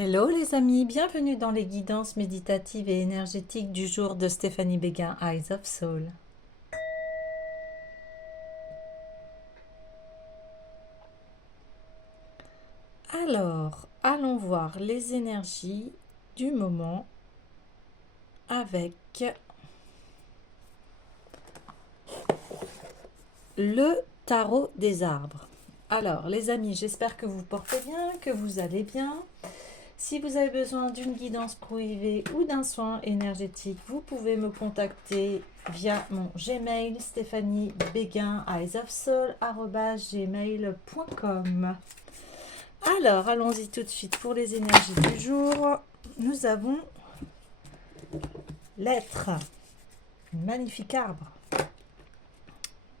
Hello les amis, bienvenue dans les guidances méditatives et énergétiques du jour de Stéphanie Béguin, Eyes of Soul. Alors, allons voir les énergies du moment avec le tarot des arbres. Alors les amis, j'espère que vous portez bien, que vous allez bien. Si vous avez besoin d'une guidance privée ou d'un soin énergétique, vous pouvez me contacter via mon Gmail stéphaniebeguin@gmail.com. Alors, allons-y tout de suite pour les énergies du jour. Nous avons l'être, un magnifique arbre,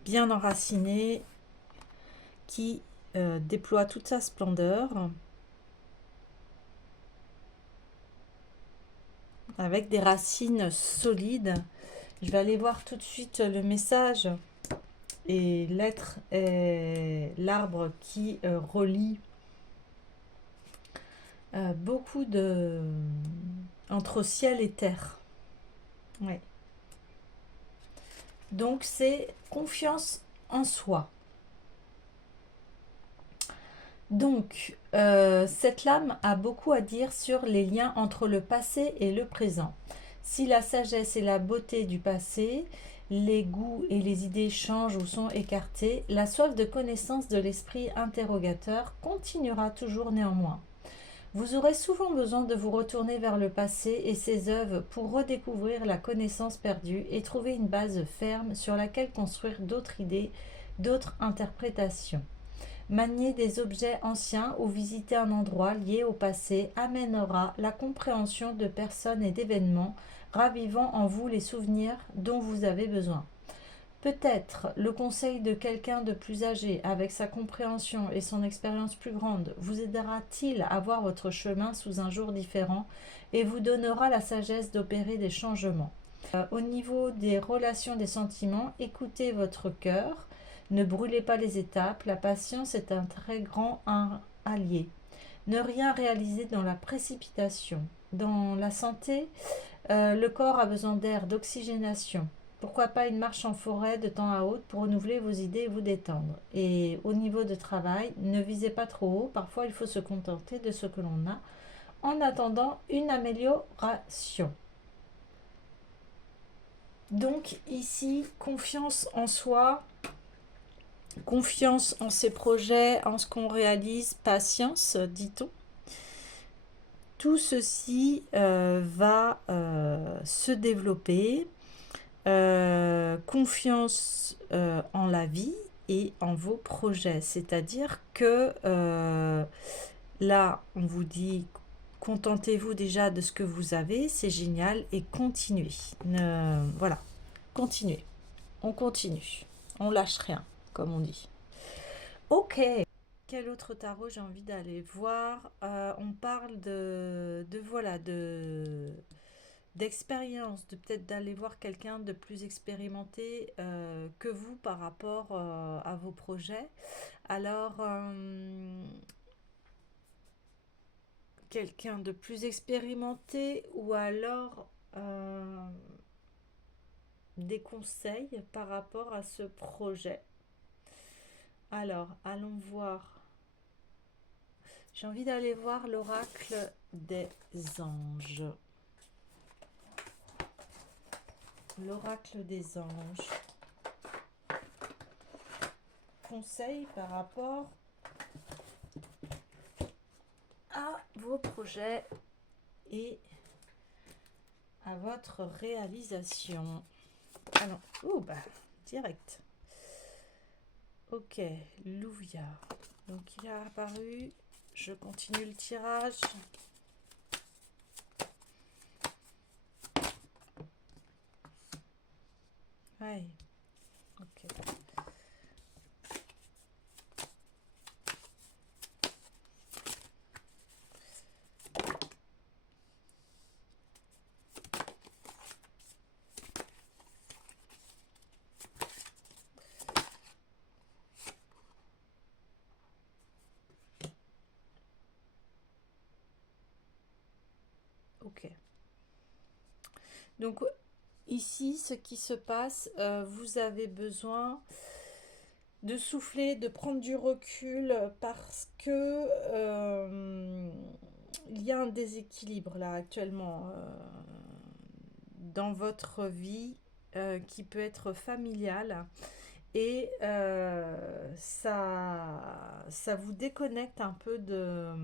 bien enraciné, qui déploie toute sa splendeur, avec des racines solides. Je vais aller voir tout de suite le message. Et l'être est l'arbre qui relie beaucoup de entre ciel et terre. Ouais. Donc c'est confiance en soi. Donc cette lame a beaucoup à dire sur les liens entre le passé et le présent. Si la sagesse et la beauté du passé, les goûts et les idées changent ou sont écartés, la soif de connaissance de l'esprit interrogateur continuera toujours néanmoins. Vous aurez souvent besoin de vous retourner vers le passé et ses œuvres pour redécouvrir la connaissance perdue et trouver une base ferme sur laquelle construire d'autres idées, d'autres interprétations. Manier des objets anciens ou visiter un endroit lié au passé amènera la compréhension de personnes et d'événements, ravivant en vous les souvenirs dont vous avez besoin. Peut-être le conseil de quelqu'un de plus âgé, avec sa compréhension et son expérience plus grande, vous aidera-t-il à voir votre chemin sous un jour différent et vous donnera la sagesse d'opérer des changements. Au niveau des relations, des sentiments, écoutez votre cœur, ne brûlez pas les étapes, la patience est un très grand allié. Ne rien réaliser dans la précipitation. Dans la santé, le corps a besoin d'air, d'oxygénation. Pourquoi pas une marche en forêt de temps à autre pour renouveler vos idées et vous détendre. Et au niveau de travail, ne visez pas trop haut, parfois il faut se contenter de ce que l'on a en attendant une amélioration. Donc ici, confiance en soi, confiance en ses projets, en ce qu'on réalise, patience, dit-on. Tout ceci va se développer. Confiance en la vie et en vos projets. C'est-à-dire que là, on vous dit, contentez-vous déjà de ce que vous avez, c'est génial, et continuez. Voilà, continuez. On continue. On lâche rien, comme on dit. Ok. Quel autre tarot j'ai envie d'aller voir. On parle voilà, d'expérience, de peut-être d'aller voir quelqu'un de plus expérimenté que vous par rapport à vos projets. Alors, quelqu'un de plus expérimenté ou alors des conseils par rapport à ce projet. Alors, allons voir. J'ai envie d'aller voir l'oracle des anges. L'oracle des anges. Conseil par rapport à vos projets et à votre réalisation. Alors, direct. Ok, Louvia. Donc il est apparu. Je continue le tirage. Ouais. Ok. Ok. Donc ici, ce qui se passe, vous avez besoin de souffler, de prendre du recul parce que il y a un déséquilibre là actuellement dans votre vie qui peut être familial et ça vous déconnecte un peu de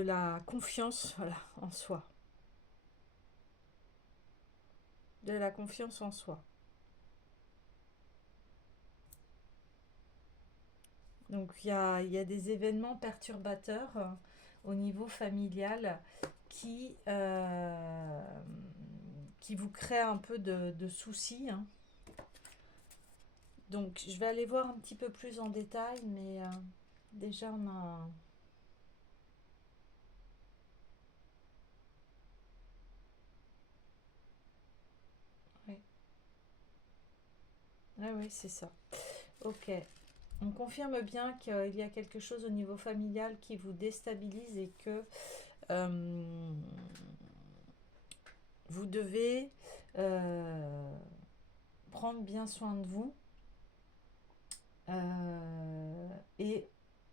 la confiance voilà, en soi. De la confiance en soi. Donc il y a des événements perturbateurs au niveau familial qui, euh, qui vous créent un peu de soucis, hein. Donc je vais aller voir un petit peu plus en détail, mais déjà on a... Oui, ouais, oui, c'est ça. Ok. On confirme bien qu'il y a quelque chose au niveau familial qui vous déstabilise et que euh, vous devez prendre bien soin de vous. Et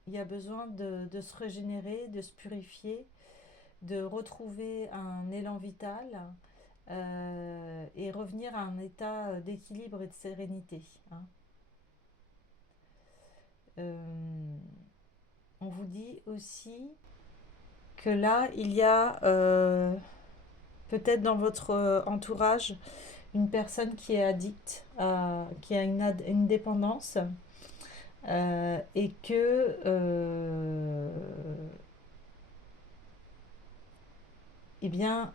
il y a besoin de se régénérer, de se purifier, de retrouver un élan vital et revenir à un état d'équilibre et de sérénité, hein. Euh, on vous dit aussi que là, il y a peut-être dans votre entourage une personne qui est addicte, qui a une dépendance et que eh bien,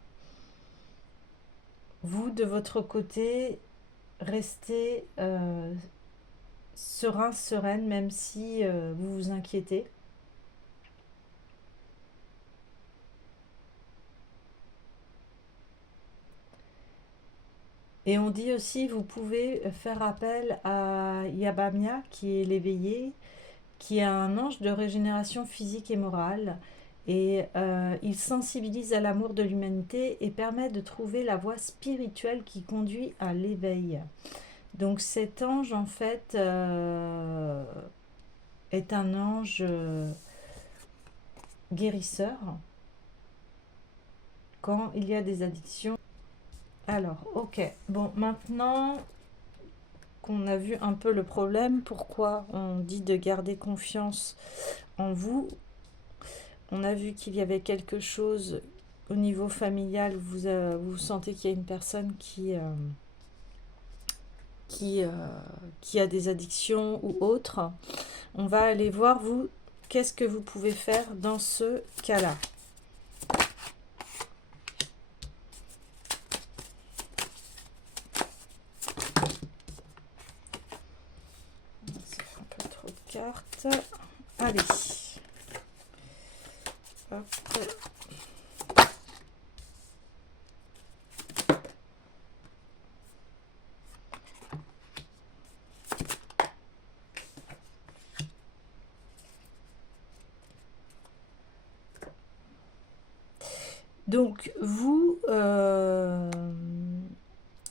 vous, de votre côté, restez serein, sereine, même si vous vous inquiétez. Et on dit aussi, vous pouvez faire appel à Yabamia, qui est l'éveillé, qui est un ange de régénération physique et morale. Et il sensibilise à l'amour de l'humanité et permet de trouver la voie spirituelle qui conduit à l'éveil. Donc cet ange, en fait, est un ange guérisseur quand il y a des addictions. Alors, ok. Bon, maintenant qu'on a vu un peu le problème, pourquoi on dit de garder confiance en vous, on a vu qu'il y avait quelque chose au niveau familial, vous sentez qu'il y a une personne qui, euh, qui a des addictions ou autres. On va aller voir, vous, qu'est-ce que vous pouvez faire dans ce cas-là. Ça fait un peu trop de cartes. Allez. Hop. Donc, vous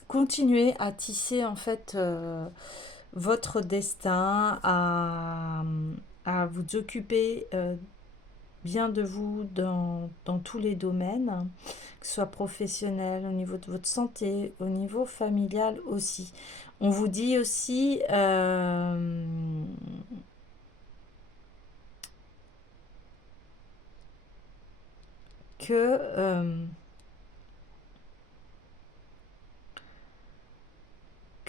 continuez à tisser en fait votre destin, à vous occuper bien de vous dans tous les domaines, que ce soit professionnel, au niveau de votre santé, au niveau familial aussi. On vous dit aussi que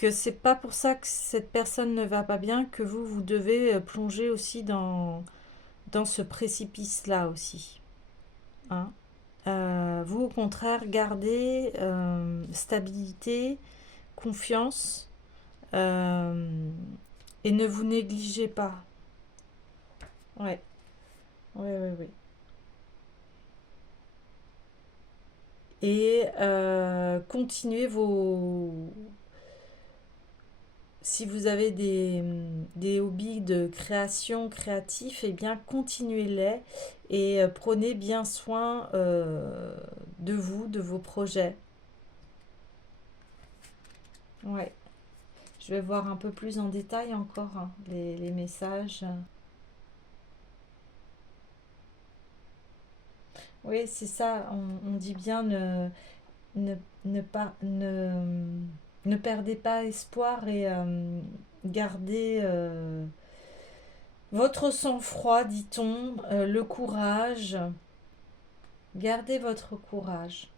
c'est pas pour ça que cette personne ne va pas bien que vous devez plonger aussi dans ce précipice-là aussi, hein. Vous, au contraire, gardez stabilité, confiance euh, et ne vous négligez pas. Ouais, ouais, ouais, ouais. Et continuez si vous avez des hobbies de création, créatif, eh bien continuez-les et prenez bien soin de vous, de vos projets. Ouais, je vais voir un peu plus en détail encore hein, les messages. Oui, c'est ça, on dit bien ne, ne pas, ne perdez pas espoir et gardez votre sang-froid, dit-on, le courage. Gardez votre courage,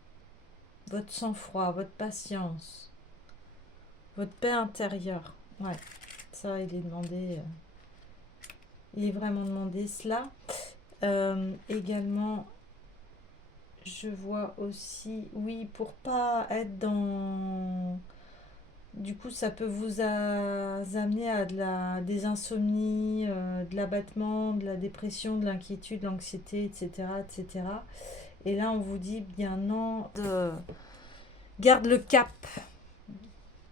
votre sang-froid, votre patience, votre paix intérieure. Ouais, ça, il est demandé, il est vraiment demandé cela. Également, je vois aussi, oui, pour pas être dans... Du coup, ça peut vous amener à des insomnies, de l'abattement, de la dépression, de l'inquiétude, l'anxiété, etc., etc. Et là, on vous dit bien non, garde le cap.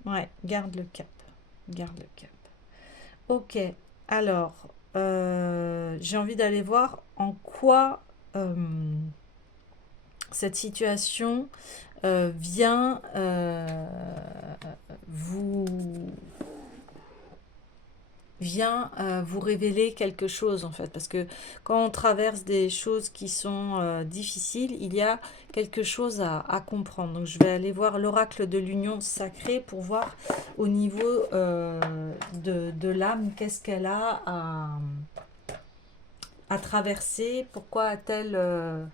Ouais, garde le cap. Garde le cap. Ok, alors, j'ai envie d'aller voir en quoi euh, cette situation vient vous vous révéler quelque chose en fait parce que quand on traverse des choses qui sont difficiles il y a quelque chose à comprendre donc je vais aller voir l'oracle de l'union sacrée pour voir au niveau de l'âme qu'est-ce qu'elle a à traverser, pourquoi a-t-elle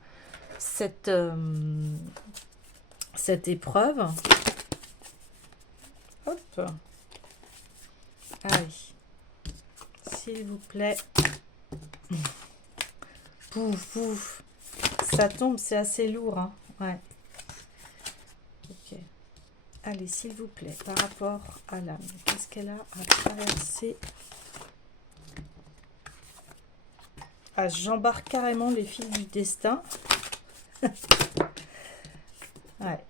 cette, cette épreuve. Hop, allez, s'il vous plaît. Pouf, pouf. Ça tombe, c'est assez lourd. Hein. Ouais. Ok. Allez, s'il vous plaît, par rapport à l'âme, qu'est-ce qu'elle a à traverser? Ah, j'embarque carrément les fils du destin. Ouais.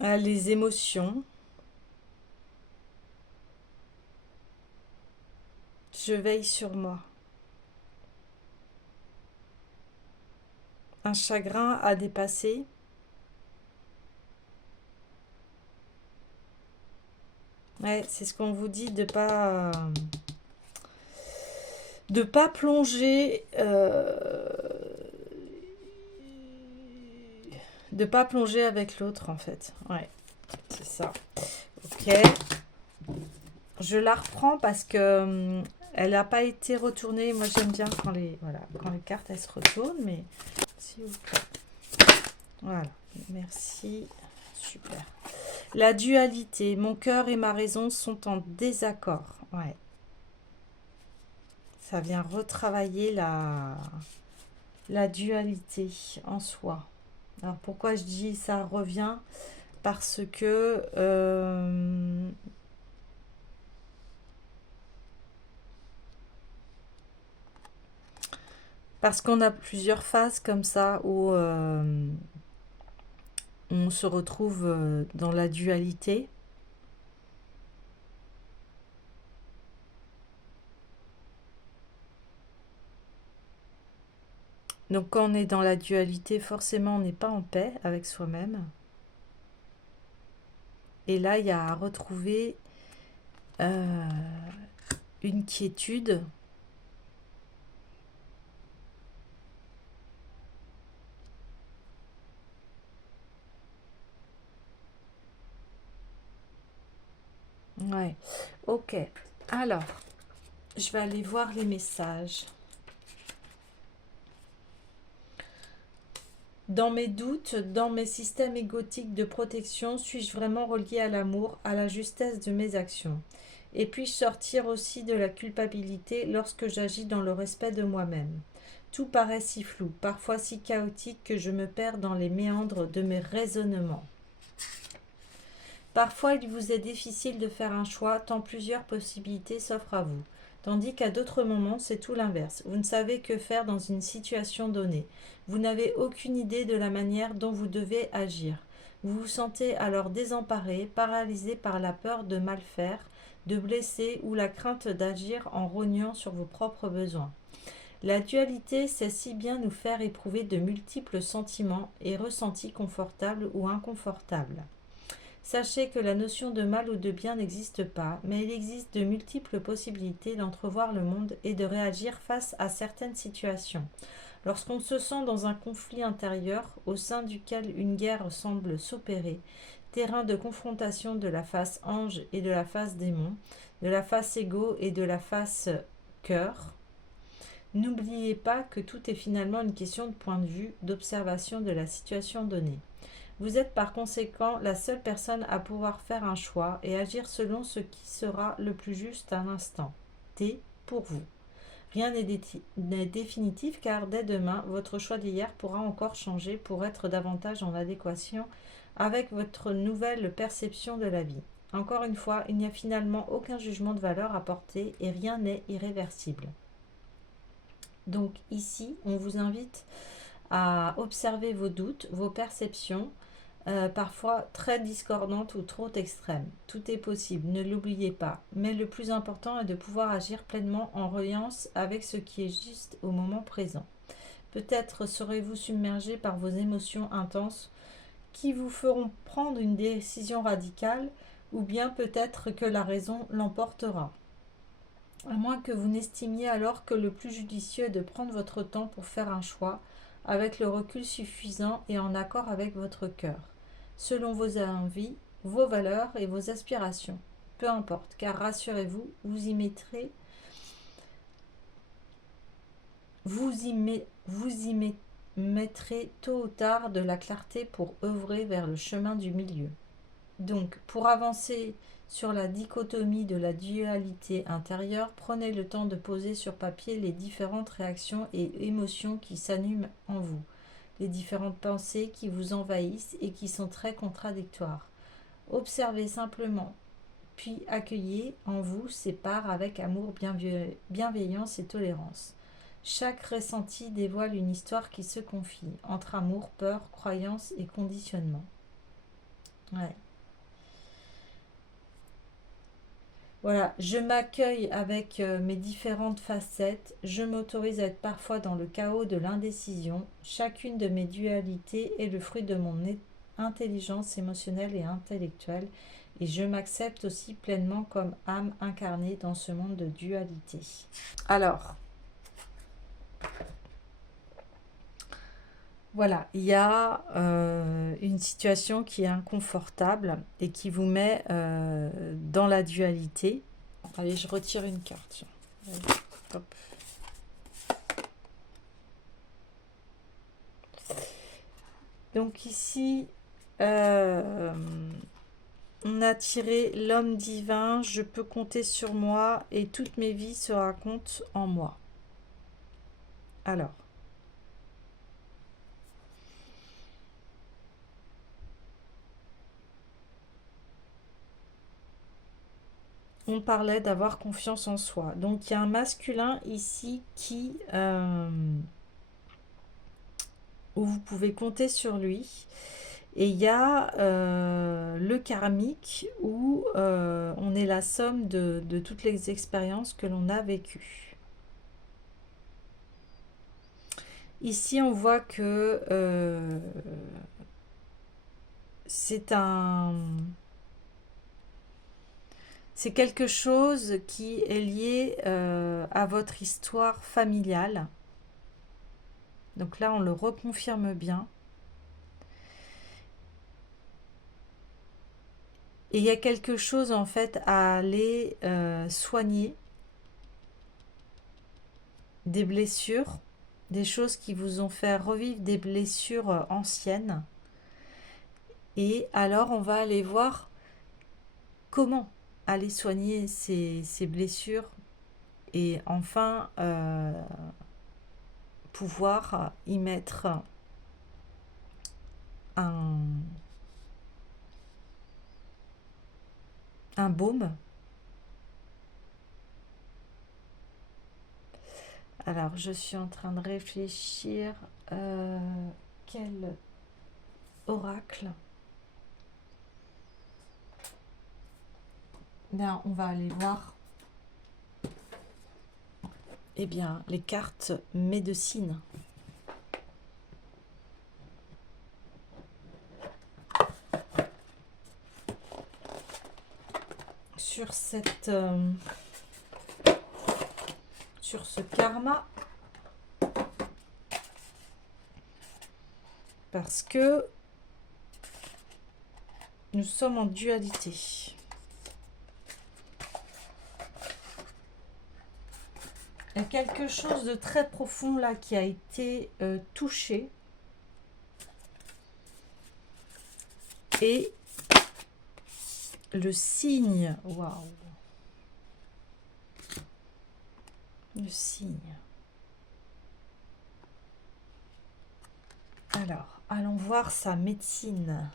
Ah, les émotions. Je veille sur moi. Un chagrin à dépasser. Ouais, c'est ce qu'on vous dit de pas plonger de pas plonger avec l'autre en fait. Ouais, c'est ça. Ok. Je la reprends parce que elle n'a pas été retournée. Moi j'aime bien quand quand les cartes elles se retournent, mais s'il vous plaît. Voilà. Merci. Super. La dualité. Mon cœur et ma raison sont en désaccord. Ouais. Ça vient retravailler la dualité en soi. Alors pourquoi je dis ça revient? Parce que qu'on a plusieurs phases comme ça où on se retrouve dans la dualité. Donc quand on est dans la dualité, forcément on n'est pas en paix avec soi-même. Et là, il y a à retrouver une quiétude. Ouais, ok. Alors, je vais aller voir les messages. Dans mes doutes, dans mes systèmes égotiques de protection, suis-je vraiment relié à l'amour, à la justesse de mes actions? Et puis-je sortir aussi de la culpabilité lorsque j'agis dans le respect de moi-même? Tout paraît si flou, parfois si chaotique que je me perds dans les méandres de mes raisonnements. Parfois, il vous est difficile de faire un choix tant plusieurs possibilités s'offrent à vous. Tandis qu'à d'autres moments, c'est tout l'inverse. Vous ne savez que faire dans une situation donnée. Vous n'avez aucune idée de la manière dont vous devez agir. Vous vous sentez alors désemparé, paralysé par la peur de mal faire, de blesser ou la crainte d'agir en rognant sur vos propres besoins. La dualité sait si bien nous faire éprouver de multiples sentiments et ressentis confortables ou inconfortables. Sachez que la notion de mal ou de bien n'existe pas, mais il existe de multiples possibilités d'entrevoir le monde et de réagir face à certaines situations. Lorsqu'on se sent dans un conflit intérieur au sein duquel une guerre semble s'opérer, terrain de confrontation de la face ange et de la face démon, de la face égo et de la face cœur, n'oubliez pas que tout est finalement une question de point de vue, d'observation de la situation donnée. Vous êtes par conséquent la seule personne à pouvoir faire un choix et agir selon ce qui sera le plus juste à l'instant T pour vous. Rien n'est définitif car dès demain, votre choix d'hier pourra encore changer pour être davantage en adéquation avec votre nouvelle perception de la vie. Encore une fois, il n'y a finalement aucun jugement de valeur à porter et rien n'est irréversible. Donc ici, on vous invite à observer vos doutes, vos perceptions, parfois très discordantes ou trop extrêmes. Tout est possible, ne l'oubliez pas. Mais le plus important est de pouvoir agir pleinement en reliance avec ce qui est juste au moment présent. Peut-être serez-vous submergé par vos émotions intenses qui vous feront prendre une décision radicale, ou bien peut-être que la raison l'emportera. À moins que vous n'estimiez alors que le plus judicieux est de prendre votre temps pour faire un choix, avec le recul suffisant et en accord avec votre cœur, selon vos envies, vos valeurs et vos aspirations. Peu importe, car rassurez-vous, vous y mettrez tôt ou tard de la clarté pour œuvrer vers le chemin du milieu. Donc, pour avancer sur la dichotomie de la dualité intérieure, prenez le temps de poser sur papier les différentes réactions et émotions qui s'animent en vous, les différentes pensées qui vous envahissent et qui sont très contradictoires. Observez simplement, puis accueillez en vous ces parts avec amour, bienveillance et tolérance. Chaque ressenti dévoile une histoire qui se confie, entre amour, peur, croyance et conditionnement. Ouais. Voilà, je m'accueille avec mes différentes facettes, je m'autorise à être parfois dans le chaos de l'indécision. Chacune de mes dualités est le fruit de mon intelligence émotionnelle et intellectuelle, et je m'accepte aussi pleinement comme âme incarnée dans ce monde de dualité. Alors, voilà, il y a une situation qui est inconfortable et qui vous met dans la dualité. Allez, je retire une carte. Tiens. Allez, hop. Donc ici, on a tiré l'homme divin, je peux compter sur moi et toutes mes vies se racontent en moi. Alors, on parlait d'avoir confiance en soi. Donc il y a un masculin ici où vous pouvez compter sur lui. Et il y a le karmique où on est la somme de toutes les expériences que l'on a vécues. Ici, on voit que c'est quelque chose qui est lié à votre histoire familiale. Donc là, on le reconfirme bien. Et il y a quelque chose en fait à aller soigner, des blessures, des choses qui vous ont fait revivre des blessures anciennes. Et alors on va aller voir comment aller soigner ces blessures et enfin pouvoir y mettre un baume. Alors, je suis en train de réfléchir quel oracle. Ben, on va aller voir eh bien, les cartes médecine. Sur ce karma, parce que nous sommes en dualité. Il y a quelque chose de très profond là qui a été touché. Et le signe, waouh, le signe. Alors, allons voir sa médecine.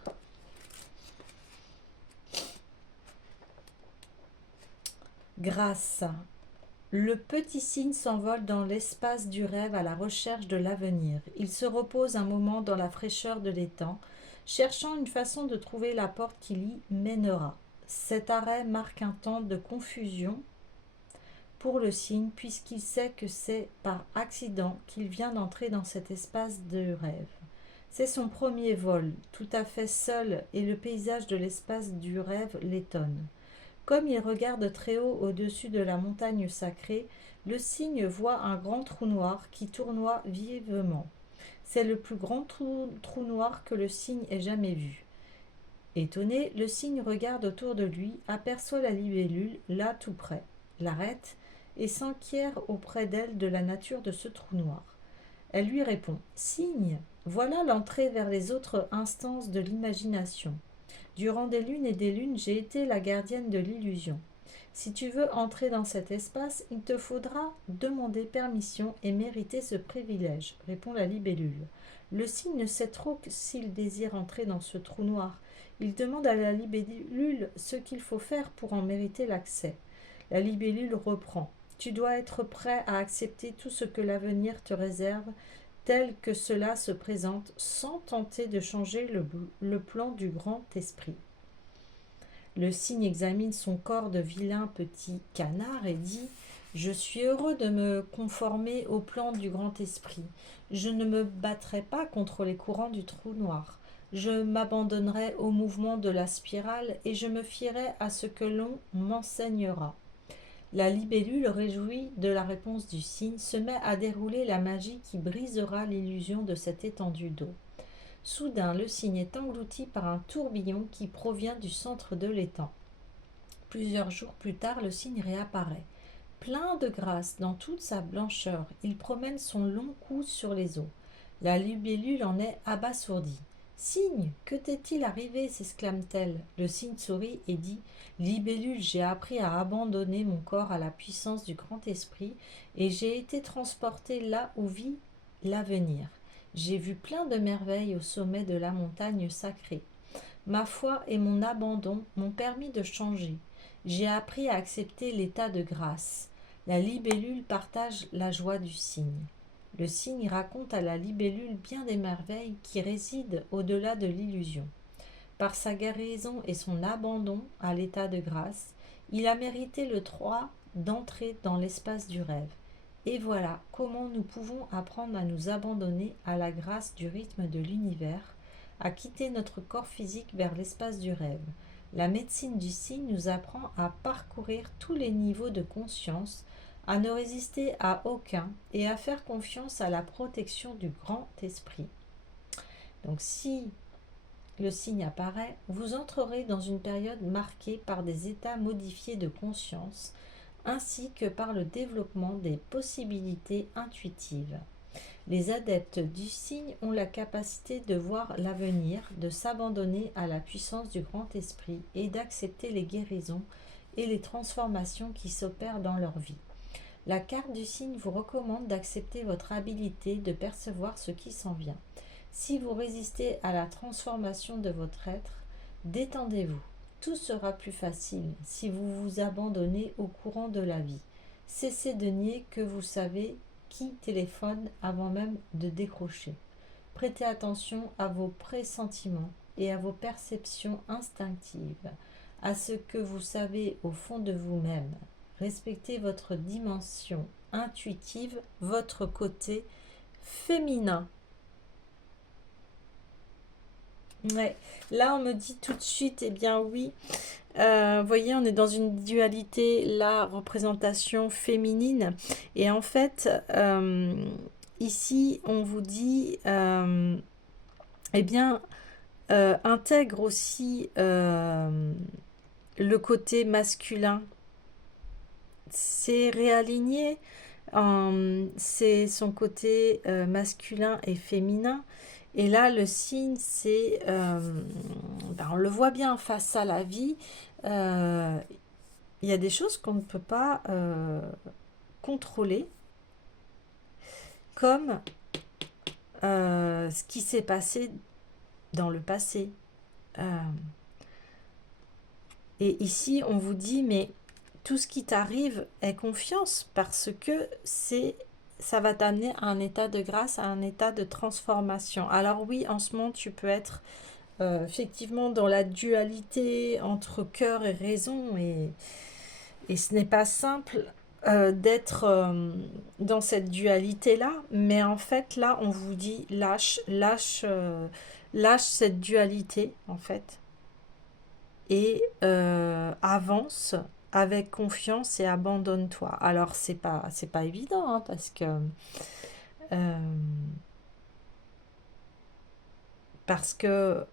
Grâce. Le petit cygne s'envole dans l'espace du rêve à la recherche de l'avenir. Il se repose un moment dans la fraîcheur de l'étang, cherchant une façon de trouver la porte qui l'y mènera. Cet arrêt marque un temps de confusion pour le cygne, puisqu'il sait que c'est par accident qu'il vient d'entrer dans cet espace de rêve. C'est son premier vol, tout à fait seul, et le paysage de l'espace du rêve l'étonne. Comme il regarde très haut au-dessus de la montagne sacrée, le cygne voit un grand trou noir qui tournoie vivement. C'est le plus grand trou noir que le cygne ait jamais vu. Étonné, le cygne regarde autour de lui, aperçoit la libellule, là tout près, l'arrête et s'enquiert auprès d'elle de la nature de ce trou noir. Elle lui répond « Cygne, voilà l'entrée vers les autres instances de l'imagination. Durant des lunes et des lunes, j'ai été la gardienne de l'illusion. Si tu veux entrer dans cet espace, il te faudra demander permission et mériter ce privilège, répond la libellule. Le cygne ne sait trop s'il désire entrer dans ce trou noir. Il demande à la libellule ce qu'il faut faire pour en mériter l'accès. La libellule reprend. Tu dois être prêt à accepter tout ce que l'avenir te réserve, tel que cela se présente, sans tenter de changer le plan du grand esprit. Le cygne examine son corps de vilain petit canard et dit « Je suis heureux de me conformer au plan du grand esprit. Je ne me battrai pas contre les courants du trou noir. Je m'abandonnerai au mouvement de la spirale et je me fierai à ce que l'on m'enseignera. » La libellule, réjouie de la réponse du cygne, se met à dérouler la magie qui brisera l'illusion de cette étendue d'eau. Soudain, le cygne est englouti par un tourbillon qui provient du centre de l'étang. Plusieurs jours plus tard, le cygne réapparaît. Plein de grâce, dans toute sa blancheur, il promène son long cou sur les eaux. La libellule en est abasourdie. « Cygne, que t'est-il arrivé » s'exclame-t-elle. Le cygne sourit et dit « Libellule, j'ai appris à abandonner mon corps à la puissance du grand esprit et j'ai été transporté là où vit l'avenir. J'ai vu plein de merveilles au sommet de la montagne sacrée. Ma foi et mon abandon m'ont permis de changer. J'ai appris à accepter l'état de grâce. » La libellule partage la joie du cygne. Le cygne raconte à la libellule bien des merveilles qui résident au-delà de l'illusion. Par sa guérison et son abandon à l'état de grâce, il a mérité le droit d'entrer dans l'espace du rêve. Et voilà comment nous pouvons apprendre à nous abandonner à la grâce du rythme de l'univers, à quitter notre corps physique vers l'espace du rêve. La médecine du cygne nous apprend à parcourir tous les niveaux de conscience, à ne résister à aucun et à faire confiance à la protection du grand esprit. Donc si le cygne apparaît, vous entrerez dans une période marquée par des états modifiés de conscience, ainsi que par le développement des possibilités intuitives. Les adeptes du cygne ont la capacité de voir l'avenir, de s'abandonner à la puissance du grand esprit et d'accepter les guérisons et les transformations qui s'opèrent dans leur vie. La carte du cygne vous recommande d'accepter votre habilité de percevoir ce qui s'en vient. Si vous résistez à la transformation de votre être, détendez-vous. Tout sera plus facile si vous vous abandonnez au courant de la vie. Cessez de nier que vous savez qui téléphone avant même de décrocher. Prêtez attention à vos pressentiments et à vos perceptions instinctives. à ce que vous savez au fond de vous-même. Respectez votre dimension intuitive, votre côté féminin. Ouais. Là, on me dit tout de suite, eh bien oui. Vous voyez, on est dans une dualité, la représentation féminine. Et en fait, ici, on vous dit, eh bien, intègre aussi le côté masculin. C'est réaligné, c'est son côté masculin et féminin. Et là, le signe, c'est, on le voit bien face à la vie, il y a des choses qu'on ne peut pas contrôler, comme ce qui s'est passé dans le passé. Et ici, on vous dit, mais tout ce qui t'arrive, aie confiance parce que ça va t'amener à un état de grâce, à un état de transformation. Alors oui, en ce moment, tu peux être effectivement dans la dualité entre cœur et raison et ce n'est pas simple d'être dans cette dualité-là, mais en fait, là, on vous dit lâche cette dualité, en fait, et avance avec confiance et abandonne-toi. Alors, c'est pas évident, hein, euh, parce que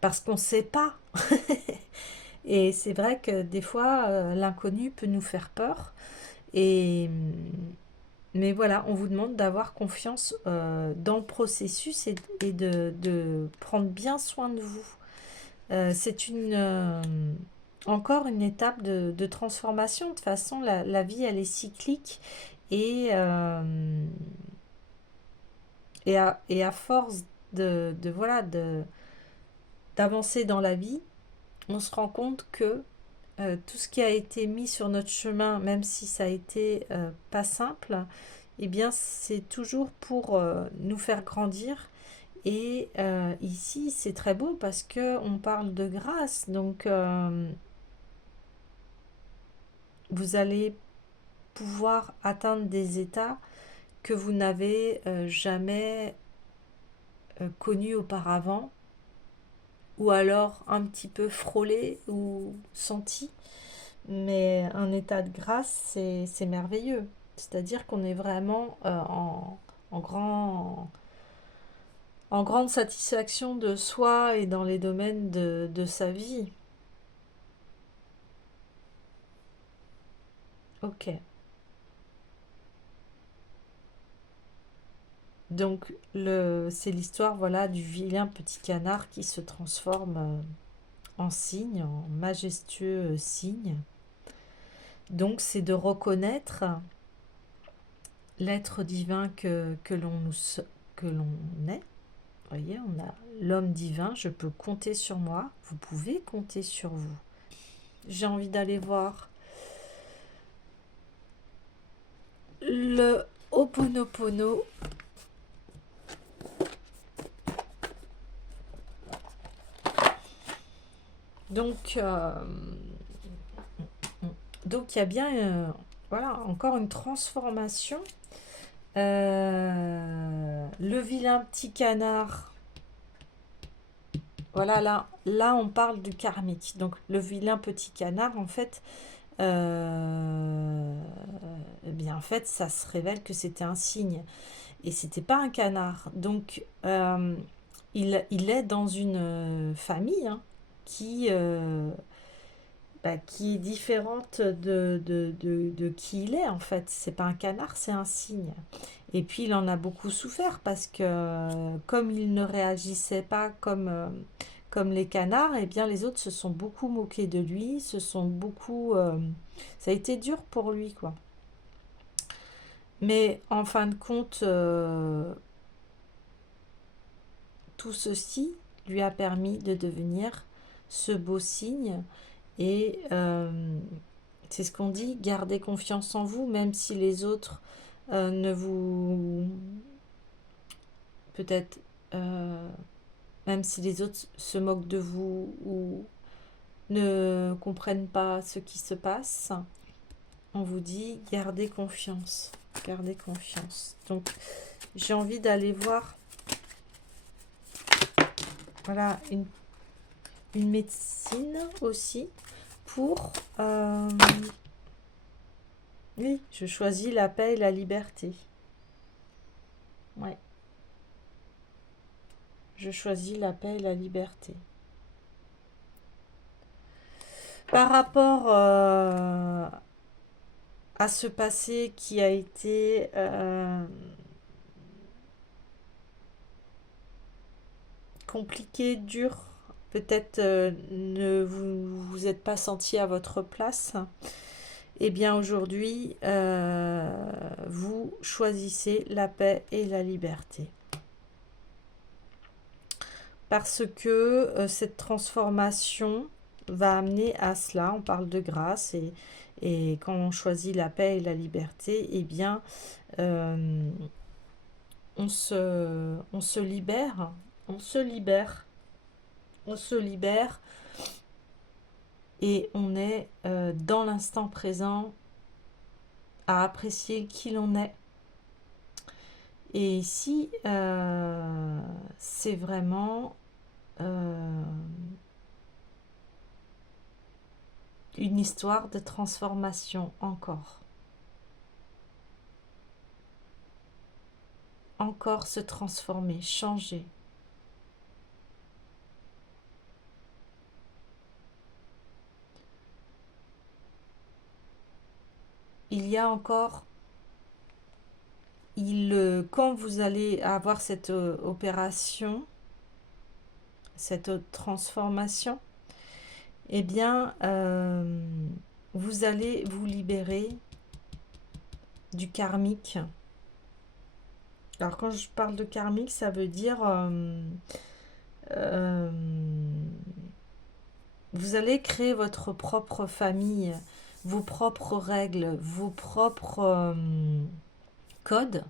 parce qu'on ne sait pas. Et c'est vrai que des fois, l'inconnu peut nous faire peur. Et, mais voilà, on vous demande d'avoir confiance dans le processus et de prendre bien soin de vous. C'est encore une étape de transformation. De toute façon, la vie, elle est cyclique. Et, et à force voilà, d'avancer dans la vie, on se rend compte que tout ce qui a été mis sur notre chemin, même si ça a été pas simple, eh bien c'est toujours pour nous faire grandir. Et ici, c'est très beau parce que on parle de grâce. Donc, vous allez pouvoir atteindre des états que vous n'avez jamais connus auparavant, ou alors un petit peu frôlé ou senti. Mais un état de grâce, c'est merveilleux. C'est-à-dire qu'on est vraiment en en grande satisfaction de soi et dans les domaines de sa vie. Ok. Donc, c'est l'histoire, voilà, du vilain petit canard qui se transforme en cygne, en majestueux cygne. Donc, c'est de reconnaître l'être divin que l'on est. Vous voyez, on a l'homme divin, je peux compter sur moi, vous pouvez compter sur vous. J'ai envie d'aller voir le Ho'oponopono. Donc, donc il y a bien voilà, encore une transformation. Le vilain petit canard. Voilà, là on parle du karmique. Donc le vilain petit canard, en fait, eh bien en fait, ça se révèle que c'était un cygne et c'était pas un canard. Donc il est dans une famille, hein, qui qui est différente de qui il est en fait. C'est pas un canard, c'est un cygne. Et puis il en a beaucoup souffert parce que comme il ne réagissait pas comme les canards, et bien les autres se sont beaucoup moqués de lui, ça a été dur pour lui, quoi. Mais en fin de compte, tout ceci lui a permis de devenir ce beau cygne. Et c'est ce qu'on dit, gardez confiance en vous, même si les autres ne vous... peut-être même si les autres se moquent de vous ou ne comprennent pas ce qui se passe, on vous dit gardez confiance. Gardez confiance. Donc, j'ai envie d'aller voir, voilà, une médecine aussi pour... oui, je choisis la paix et la liberté. Ouais. Je choisis la paix et la liberté. Par rapport à ce passé qui a été compliqué, dur, peut-être ne vous êtes pas senti à votre place, eh bien aujourd'hui, vous choisissez la paix et la liberté. Parce que cette transformation va amener à cela. On parle de grâce et quand on choisit la paix et la liberté, eh bien, on se libère, on se libère, on se libère et on est dans l'instant présent à apprécier qui l'on est. Et ici, c'est vraiment une histoire de transformation encore. Encore se transformer, changer. Il y a encore, quand vous allez avoir cette opération, cette transformation, eh bien, vous allez vous libérer du karmique. Alors, quand je parle de karmique, ça veut dire vous allez créer votre propre famille, vos propres règles, vos propres codes,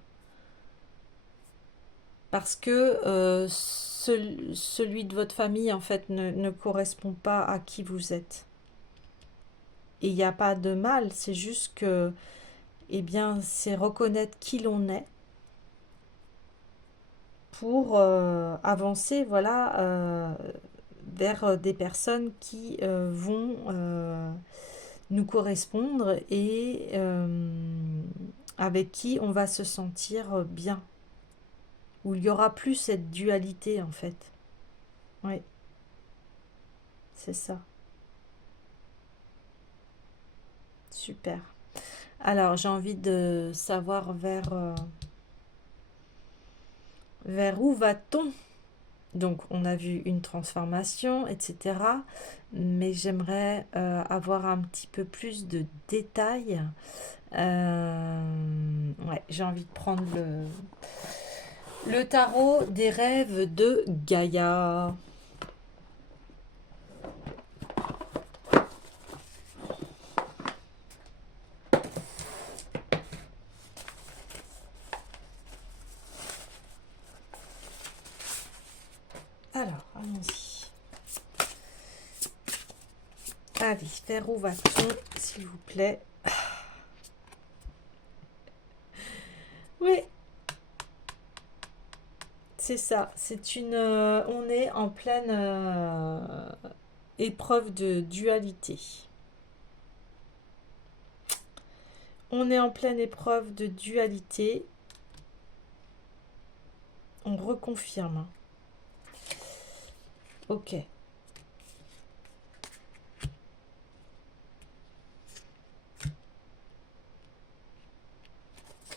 parce que celui de votre famille, en fait, ne correspond pas à qui vous êtes. Et il n'y a pas de mal, c'est juste que, eh bien, c'est reconnaître qui l'on est pour avancer, voilà, vers des personnes qui vont nous correspondre et avec qui on va se sentir bien. Où il y aura plus cette dualité, en fait. Oui, c'est ça. Super. Alors, j'ai envie de savoir vers où va-t-on? Donc, on a vu une transformation, etc. Mais j'aimerais avoir un petit peu plus de détails. Ouais, j'ai envie de prendre le tarot des rêves de Gaïa. Alors, allons-y. Allez, vers où va-t-on, s'il vous plaît? Oui, c'est ça. On est en pleine épreuve de dualité. On est en pleine épreuve de dualité. On reconfirme. Ok.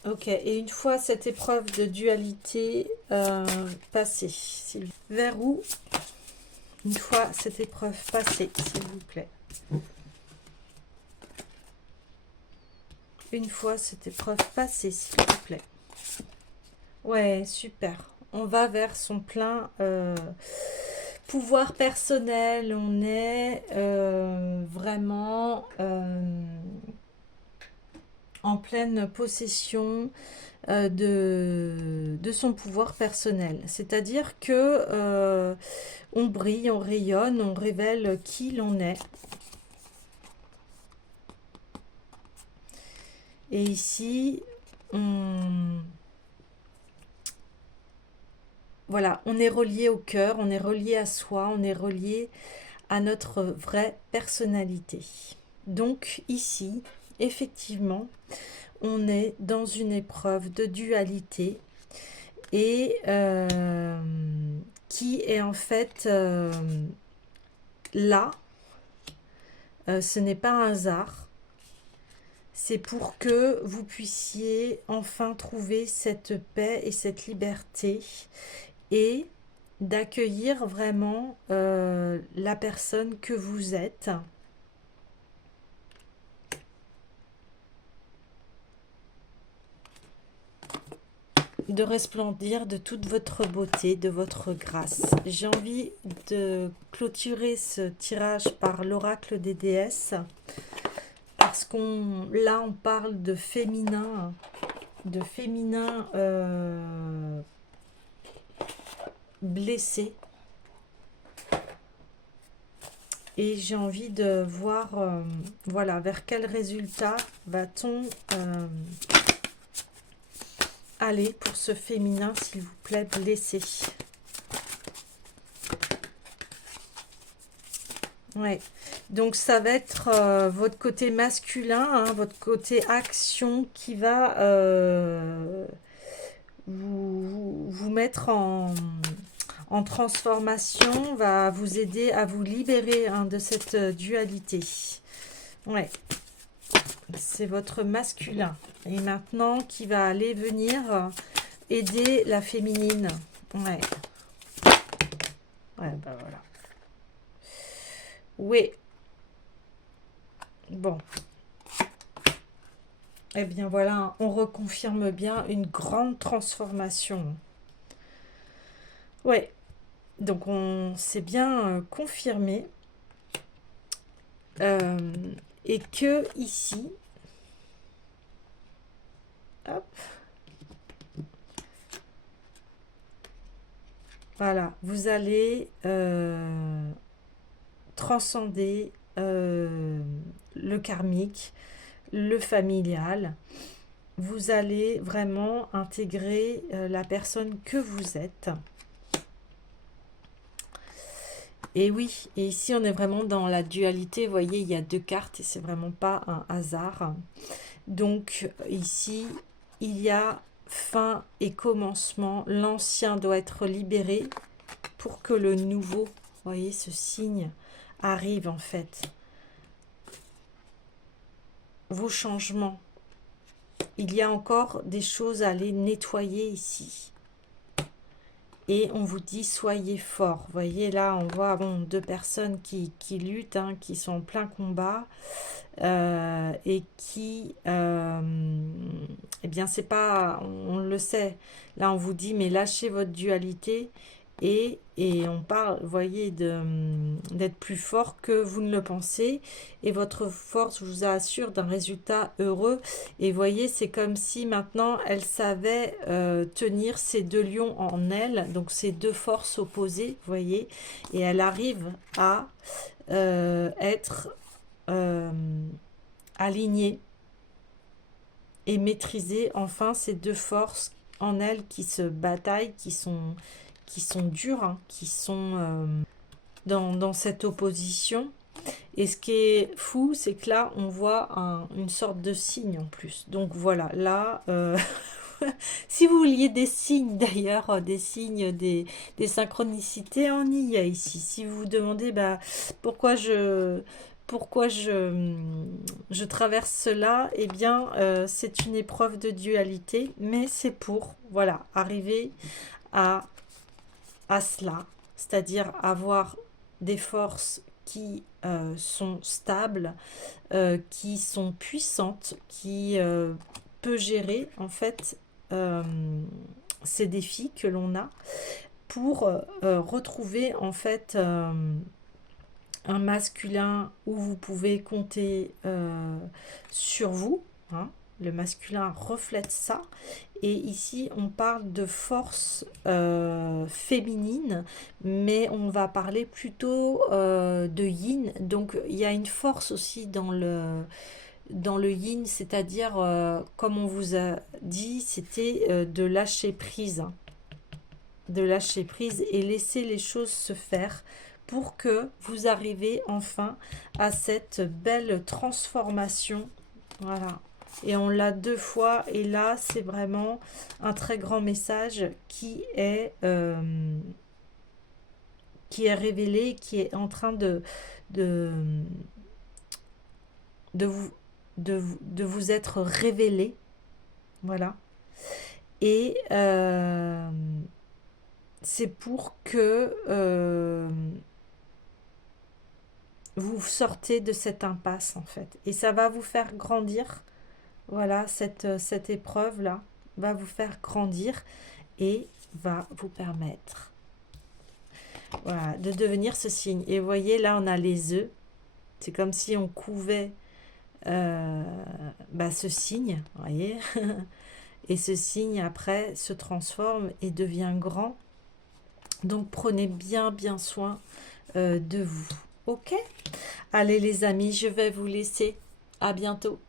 Ok, et une fois cette épreuve de dualité passée, vers où, une fois cette épreuve passée, s'il vous plaît. Une fois cette épreuve passée, s'il vous plaît. Ouais, super. On va vers son plein pouvoir personnel. On est vraiment en pleine possession de son pouvoir personnel. C'est-à-dire que on brille, on rayonne, on révèle qui l'on est. Et ici, voilà, on est relié au cœur, on est relié à soi, on est relié à notre vraie personnalité. Donc ici, effectivement, on est dans une épreuve de dualité et qui est en fait là. Ce n'est pas un hasard. C'est pour que vous puissiez enfin trouver cette paix et cette liberté et d'accueillir vraiment la personne que vous êtes. De resplendir de toute votre beauté, de votre grâce. J'ai envie de clôturer ce tirage par l'oracle des déesses parce là on parle de féminin blessé. Et j'ai envie de voir voilà, vers quel résultat va-t-on aller pour ce féminin, s'il vous plaît, blessé. Ouais. Donc ça va être votre côté masculin, hein, votre côté action qui va vous mettre en transformation, va vous aider à vous libérer hein, de cette dualité. Ouais. C'est votre masculin. Et maintenant, qui va aller venir aider la féminine. Ouais. Ouais, bah voilà. Oui. Bon. Eh bien voilà, on reconfirme bien une grande transformation. Ouais. Donc on s'est bien confirmé. Et que ici, hop, voilà, vous allez transcender le karmique, le familial. Vous allez vraiment intégrer la personne que vous êtes. Et oui, et ici on est vraiment dans la dualité. Vous voyez, il y a deux cartes et c'est vraiment pas un hasard. Donc ici, il y a fin et commencement. L'ancien doit être libéré pour que le nouveau, vous voyez, ce signe arrive en fait. Vos changements. Il y a encore des choses à aller nettoyer ici. Et on vous dit, soyez forts. Vous voyez, là, on voit bon, deux personnes qui luttent, hein, qui sont en plein combat. Et qui, eh bien, c'est pas, on le sait. Là, on vous dit, mais lâchez votre dualité. Et on parle, vous voyez, d'être plus fort que vous ne le pensez. Et votre force vous assure d'un résultat heureux. Et vous voyez, c'est comme si maintenant, elle savait tenir ces deux lions en elle. Donc, ces deux forces opposées, vous voyez. Et elle arrive à être alignée et maîtriser enfin ces deux forces en elle qui se bataillent, qui sont dures, hein, qui sont dans cette opposition. Et ce qui est fou, c'est que là, on voit une sorte de signe en plus. Donc voilà, là, si vous vouliez des signes d'ailleurs, des signes, des synchronicités, on y a ici. Si vous vous demandez bah, pourquoi je traverse cela, eh bien, c'est une épreuve de dualité, mais c'est pour, voilà, arriver à cela, c'est-à-dire avoir des forces qui sont stables, qui sont puissantes, qui peut gérer en fait ces défis que l'on a pour retrouver en fait un masculin où vous pouvez compter sur vous, hein, Le masculin reflète ça. Et ici, on parle de force féminine, mais on va parler plutôt de yin. Donc, il y a une force aussi dans le yin, c'est-à-dire, comme on vous a dit, c'était de lâcher prise. De lâcher prise et laisser les choses se faire pour que vous arrivez enfin à cette belle transformation. Voilà. Et on l'a deux fois et là c'est vraiment un très grand message qui est révélé, qui est en train de, de, vous, de vous être révélé. Voilà. Et c'est pour que vous sortez de cette impasse en fait. Et ça va vous faire grandir. Voilà, cette épreuve-là va vous faire grandir et va vous permettre, voilà, de devenir ce signe. Et vous voyez, là, on a les œufs. C'est comme si on couvait ce signe, vous voyez. Et ce signe, après, se transforme et devient grand. Donc, prenez bien, bien soin de vous. Ok? Allez, les amis, je vais vous laisser. À bientôt.